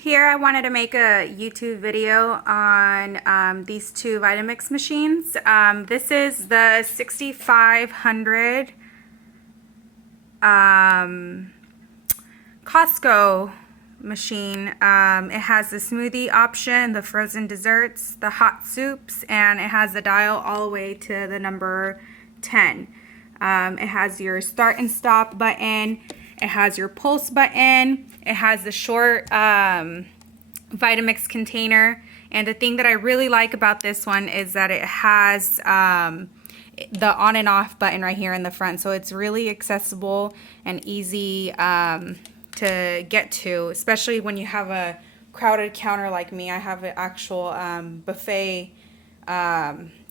here I wanted to make a YouTube video on these two Vitamix machines. This is the 6500 Costco machine. It has the smoothie option, the frozen desserts, the hot soups, and it has the dial all the way to the number 10. It has your start and stop button. It has your pulse button. It has the short Vitamix container. And the thing that I really like about this one is that it has the on and off button right here in the front. So it's really accessible and easy to get to, especially when you have a crowded counter like me. I have an actual buffet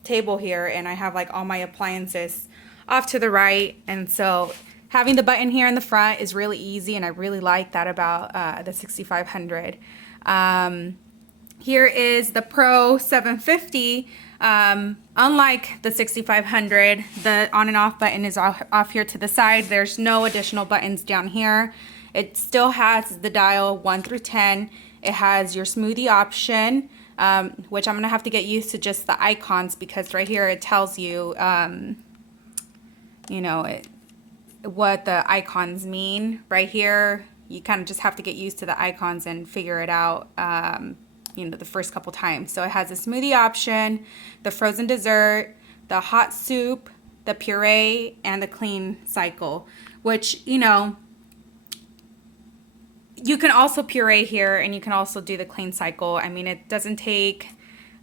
table here, and I have like all my appliances off to the right. And so having the button here in the front is really easy, and I really like that about the 6500. Here is the Pro 750. Unlike the 6500, the on and off button is off here to the side. There's no additional buttons down here. It still has the dial 1 through 10. It has your smoothie option, which I'm going to have to get used to just the icons, because right here it tells you, you know, what the icons mean. Right here, you kind of just have to get used to the icons and figure it out, you know, the first couple times. So it has a smoothie option, the frozen dessert, the hot soup, the puree, and the clean cycle, which, you know, you can also puree here, and you can also do the clean cycle. I mean, it doesn't take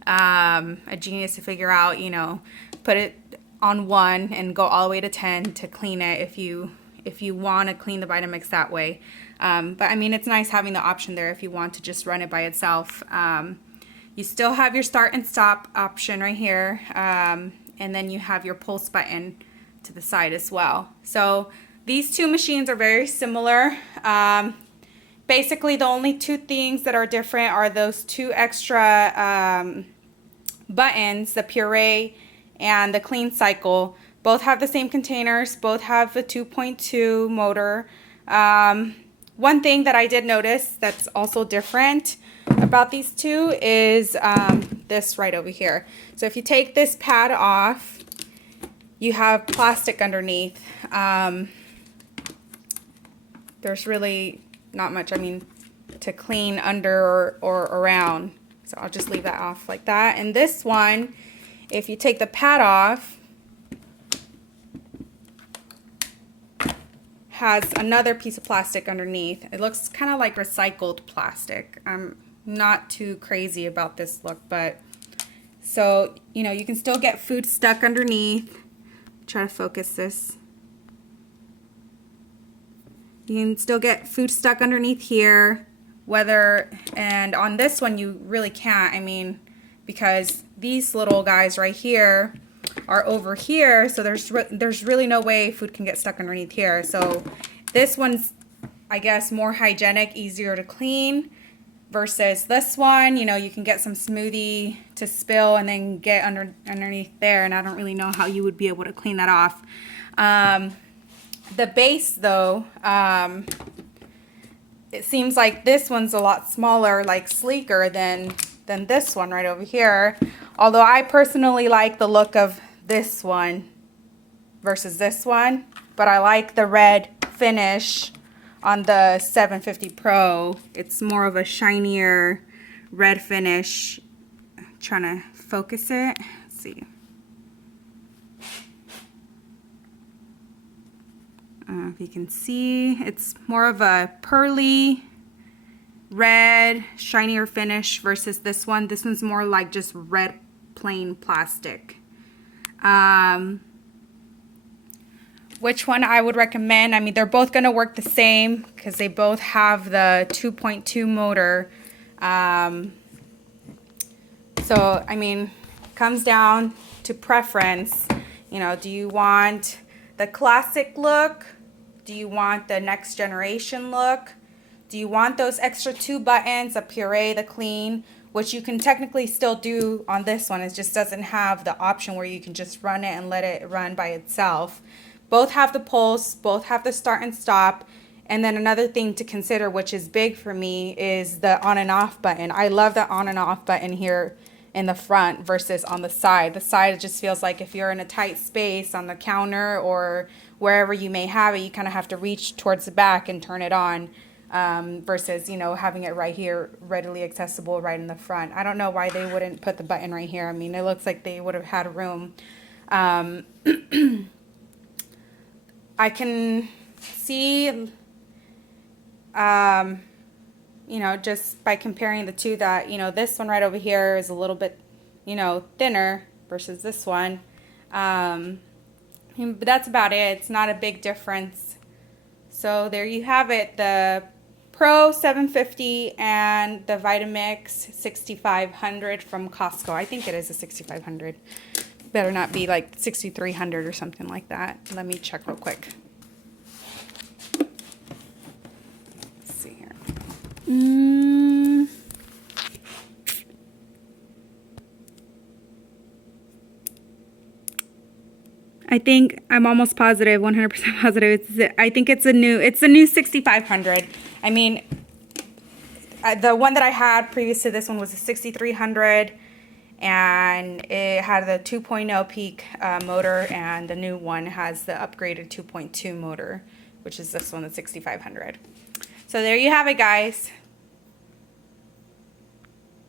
a genius to figure out, you know, put it on 1 and go all the way to 10 to clean it if you want to clean the Vitamix that way. But I mean, it's nice having the option there if you want to just run it by itself. You still have your start and stop option right here, and then you have your pulse button to the side as well. So these two machines are very similar. Basically, the only two things that are different are those two extra buttons, the puree and the clean cycle. Both have the same containers, both have the 2.2 motor. One thing that I did notice that's also different about these two is this right over here. So if you take this pad off, you have plastic underneath. There's really not much, I mean, to clean under or around. So I'll just leave that off like that. And this one, if you take the pad off, has another piece of plastic underneath. It looks kind of like recycled plastic. I'm not too crazy about this look, but so, you know, you can still get food stuck underneath. Try to focus this. You can still get food stuck underneath here, and on this one you really can't, I mean, because these little guys right here are over here, so there's really no way food can get stuck underneath here. So this one's, I guess, more hygienic, easier to clean, versus this one, you know, you can get some smoothie to spill and then get underneath there, and I don't really know how you would be able to clean that off. The base, though, it seems like this one's a lot smaller, like sleeker than this one right over here. Although I personally like the look of this one versus this one, but I like the red finish on the 750 Pro. It's more of a shinier red finish. I'm trying to focus it. Let's see. If you can see, it's more of a pearly red, shinier finish versus this one. This one's more like just red plain plastic. Which one I would recommend? I mean, they're both going to work the same because they both have the 2.2 motor. So, I mean, it comes down to preference. You know, do you want the classic look? Do you want the next generation look? Do you want those extra 2 buttons, the puree, the clean, which you can technically still do on this one. It just doesn't have the option where you can just run it and let it run by itself. Both have the pulse, both have the start and stop, And then another thing to consider, which is big for me, is the on and off button. I love the on and off button here in the front versus on the side. The side just feels like if you're in a tight space on the counter or wherever you may have it, you kind of have to reach towards the back and turn it on, versus, you know, having it right here, readily accessible right in the front. I don't know why they wouldn't put the button right here. I mean, it looks like they would have had room. I can see, you know, just by comparing the two, that, you know, this one right over here is a little bit, you know, thinner versus this one. But that's about it. It's not a big difference. So there you have it, the Pro 750 and the Vitamix 6500 from Costco. I think it is a 6500. Better not be like 6300 or something like that. Let me check real quick. Let's see here. I think I'm almost positive, 100% positive. I think it's a new 6500. I mean, the one that I had previous to this one was a 6300, and it had the 2.0 peak motor, and the new one has the upgraded 2.2 motor, which is this one, the 6500. So there you have it, guys.